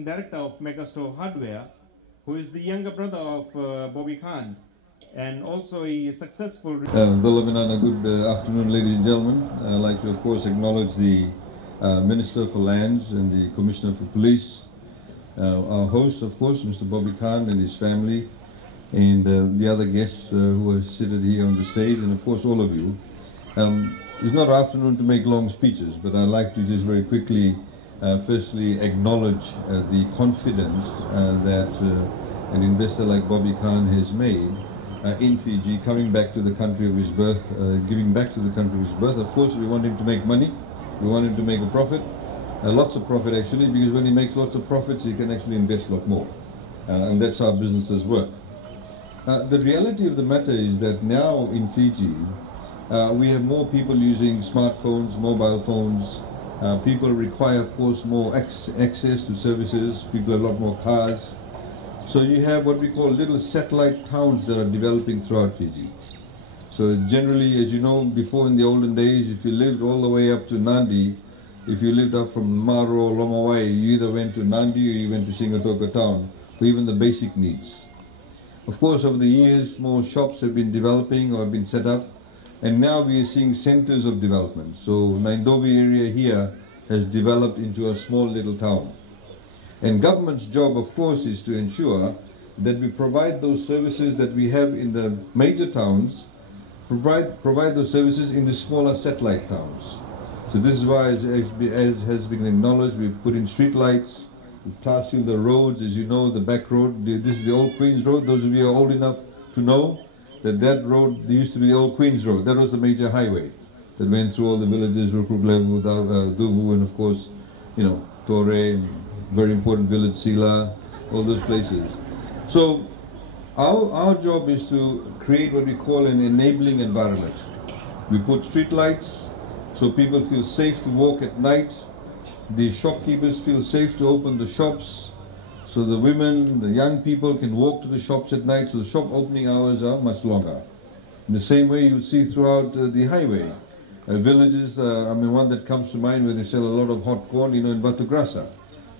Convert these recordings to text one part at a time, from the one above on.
Director of Megastore Hardware, who is the younger brother of Bobby Khan, and also a successful... Good afternoon, ladies and gentlemen. I'd like to, of course, acknowledge the Minister for Lands and the Commissioner for Police, our host, of course, Mr. Bobby Khan and his family, and the other guests who are seated here on the stage, and of course all of you. It's not afternoon to make long speeches, but I'd like to just very quickly firstly acknowledge the confidence that an investor like Bobby Khan has made in Fiji, coming back to the country of his birth, giving back to the country of his birth. Of course, we want him to make money, we want him to make a profit, lots of profit actually, because when he makes lots of profits, he can actually invest a lot more. And that's how businesses work. The reality of the matter is that now in Fiji, we have more people using smartphones, mobile phones. People require, of course, more access to services. People have a lot more cars. So you have what we call little satellite towns that are developing throughout Fiji. So generally, as you know, before in the olden days, if you lived all the way up to Nandi, if you lived up from Maro or Lomawai, you either went to Nandi or you went to Singatoka town for even the basic needs. Of course, over the years, more shops have been developing or have been set up, and now we are seeing centers of development. So Naindovi area here has developed into a small little town. And government's job, of course, is to ensure that we provide those services that we have in the major towns, provide those services in the smaller satellite towns. So this is why, as has been acknowledged, we've put in street lights, we've tar sealed the roads. As you know, the back road, this is the old Queen's Road. Those of you who are old enough to know that that road, there used to be the old Queen's Road. That was the major highway that went through all the villages, Rukrulevu, Duvu, and of course, you know, Tore, and very important village, Sila, all those places. So our job is to create what we call an enabling environment. We put street lights so people feel safe to walk at night. The shopkeepers feel safe to open the shops. So the women, the young people can walk to the shops at night, so the shop opening hours are much longer. In the same way you see throughout the highway. Villages, one that comes to mind where they sell a lot of hot corn, you know, in Batugrasa.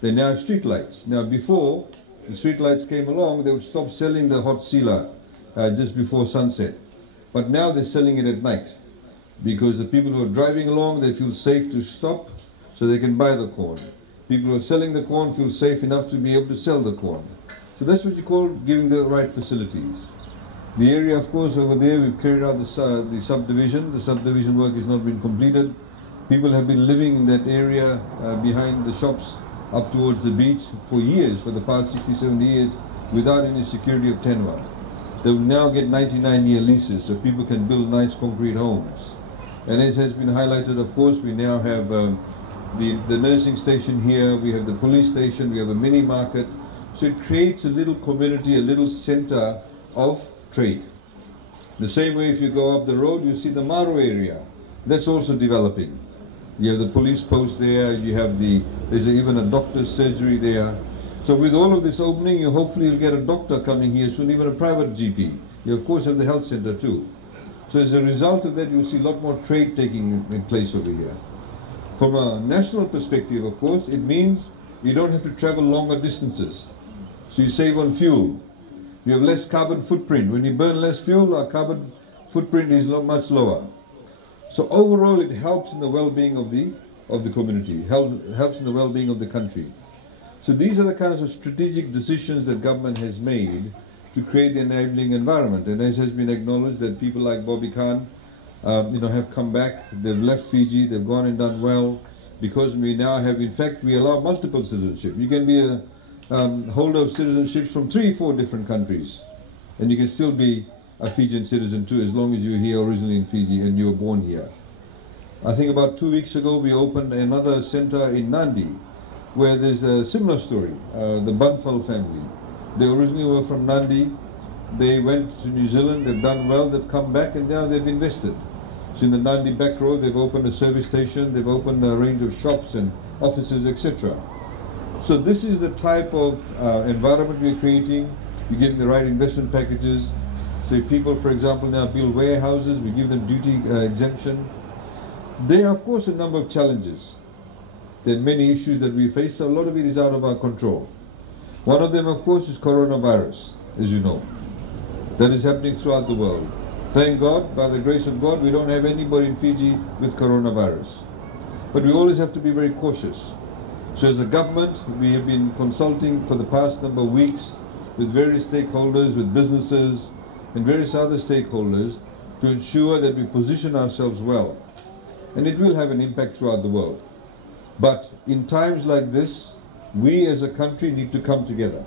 They now have street lights. Now before the street lights came along, they would stop selling the hot sila just before sunset. But now they're selling it at night, because the people who are driving along, they feel safe to stop so they can buy the corn. People who are selling the corn feel safe enough to be able to sell the corn. So that's what you call giving the right facilities. The area, of course, over there, we've carried out the subdivision. The subdivision work has not been completed. People have been living in that area behind the shops up towards the beach for years, for the past 60, 70 years, without any security of tenure. They will now get 99-year leases, so people can build nice concrete homes. And as has been highlighted, of course, we now have the nursing station here, we have the police station, we have a mini market. So it creates a little community, a little center of trade. The same way if you go up the road, you see the Maro area. That's also developing. You have the police post there, you have there's even a doctor's surgery there. So with all of this opening, you hopefully will get a doctor coming here soon, even a private GP. You of course have the health center too. So as a result of that, you'll see a lot more trade taking in place over here. From a national perspective, of course, it means you don't have to travel longer distances. So you save on fuel. You have less carbon footprint. When you burn less fuel, our carbon footprint is much lower. So overall, it helps in the well-being of the community, helps in the well-being of the country. So these are the kinds of strategic decisions that government has made to create the enabling environment. And as has been acknowledged, that people like Bobby Khan, have come back. They've left Fiji. They've gone and done well, because we now have, in fact, we allow multiple citizenship. You can be a holder of citizenships from 3, 4 different countries, and you can still be a Fijian citizen too, as long as you're here originally in Fiji and you were born here. I think about 2 weeks ago we opened another center in Nandi, where there's a similar story. The Bunfell family. They originally were from Nandi. They went to New Zealand. They've done well. They've come back and now they've invested. So in the Nandi back road, they've opened a service station. They've opened a range of shops and offices, etc. So this is the type of environment we're creating. We're giving the right investment packages. So if people, for example, now build warehouses, we give them duty exemption. There are, of course, a number of challenges. There are many issues that we face. A lot of it is out of our control. One of them, of course, is coronavirus, as you know. That is happening throughout the world. Thank God, by the grace of God, we don't have anybody in Fiji with coronavirus. But we always have to be very cautious. So as a government, we have been consulting for the past number of weeks with various stakeholders, with businesses, and various other stakeholders to ensure that we position ourselves well. And it will have an impact throughout the world. But in times like this, we as a country need to come together.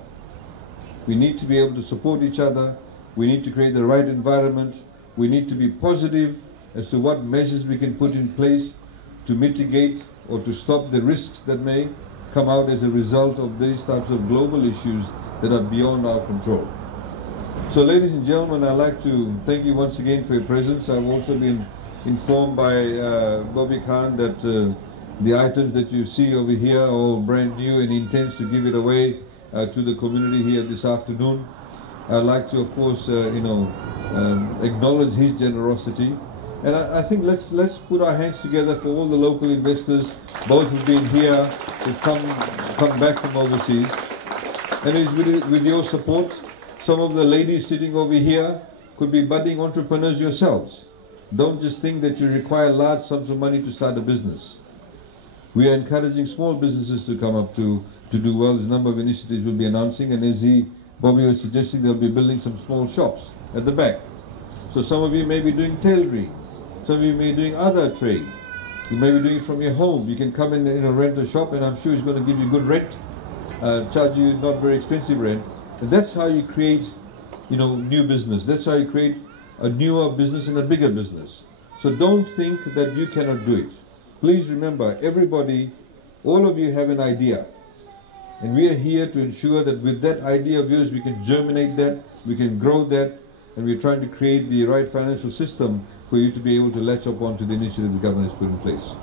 We need to be able to support each other. We need to create the right environment. We need to be positive as to what measures we can put in place to mitigate or to stop the risks that may come out as a result of these types of global issues that are beyond our control. So ladies and gentlemen, I'd like to thank you once again for your presence. I've also been informed by Bobby Khan that the items that you see over here are all brand new, and he intends to give it away to the community here this afternoon. I'd like to, of course, acknowledge his generosity. And I think let's put our hands together for all the local investors, both who've been here, who've come back from overseas. And it's with your support. Some of the ladies sitting over here could be budding entrepreneurs yourselves. Don't just think that you require large sums of money to start a business. We are encouraging small businesses to come up to do well. There's a number of initiatives we'll be announcing, and as Bobby was suggesting, they'll be building some small shops at the back. So some of you may be doing tailoring. Some of you may be doing other trade. You may be doing it from your home. You can come in and rent a shop, and I'm sure he's going to give you good rent, charge you not very expensive rent. And that's how you create, new business. That's how you create a newer business and a bigger business. So don't think that you cannot do it. Please remember, everybody, all of you have an idea. And we are here to ensure that with that idea of yours, we can germinate that, we can grow that, and we're trying to create the right financial system for you to be able to latch up onto the initiative the government has put in place.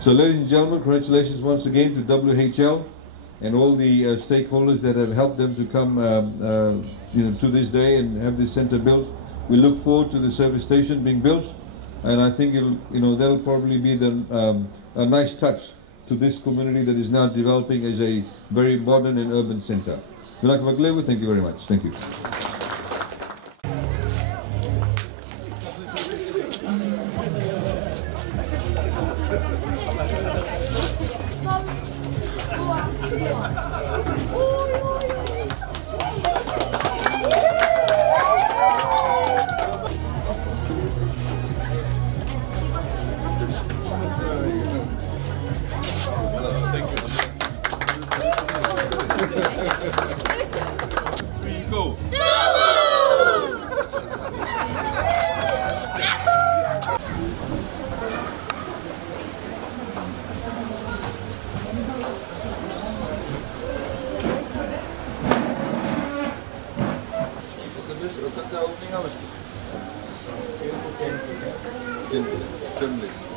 So ladies and gentlemen, congratulations once again to WHL and all the stakeholders that have helped them to come to this day and have this center built. We look forward to the service station being built, and I think that'll probably be a nice touch to this community that is now developing as a very modern and urban center. Thank you very much. Thank you. Go. Generally.